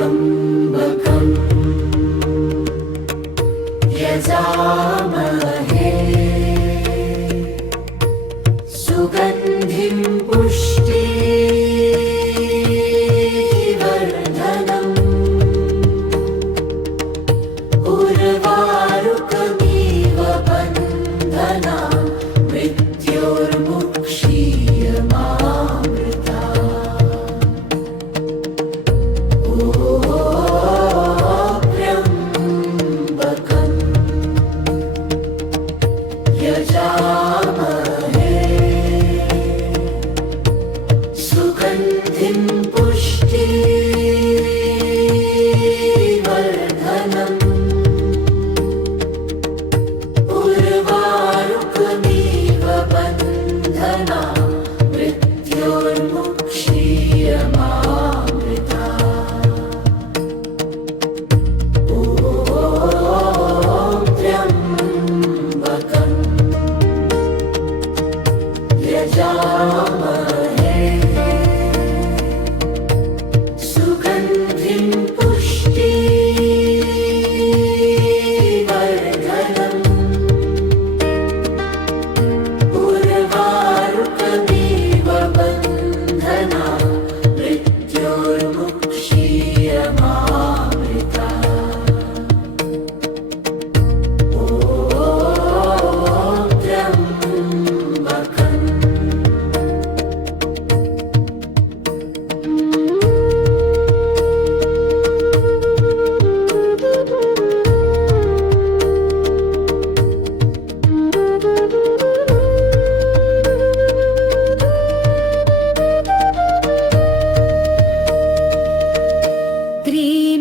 त्र्यम्बकम् यजामहे सुगन्धिं पुष्टिवर्धनम् उर्वारुकमिव बन्धनान् मृत्योर्मुक्षीयमामृता त्र्यम्बकम् यजामहे सुगन्धिं पुष्टिवर्धनम् उर्वारुकमिव बन्धनान् मृत्योर्मुक्षीयमामृता त्र्यम्बकम् यजामहे सुगन्धिं पुष्टिवर्धनम् उर्वारुकमिव बन्धनान् मृत्योर्मुक्षीयमामृता त्र्यम्बकम्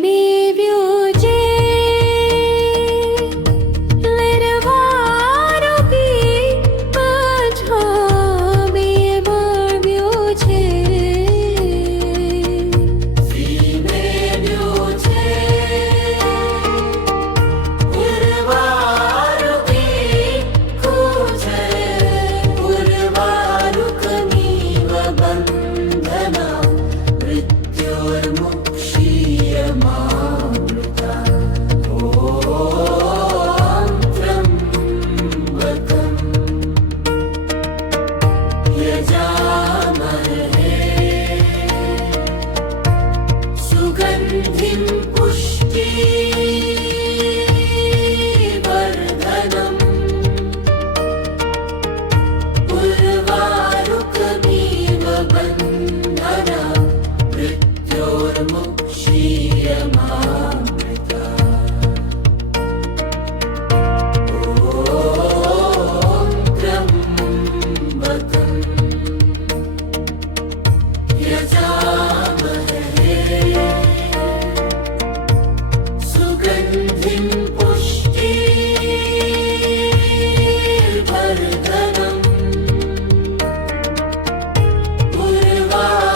त्रिमेव्योजे लरवारुपी पाछामेवाव्योजे त्रिमेव्योजे उर्वारुपी कूजे उर्वारुकमिव बन्धनान् मृत्योर्मुक्षीयमामृता त्र्यम्बकम् यजामहे सुगन्धिं पुष्टिवर्धनम् उर्वारुकमिव बन्धनान् मृत्योर्मुक्षीयमामृता त्र्यम्बकम् यजामहे सुगन्धिं पुष्टिवर्धनम्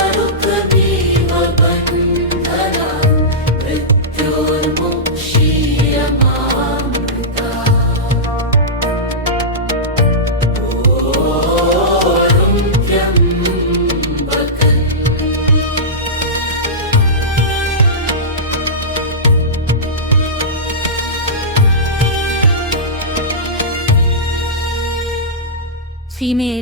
उर्वारुकमिव बन्धनान् मृत्योर्मुक्षीयमामृता त्र्यम्बकम् female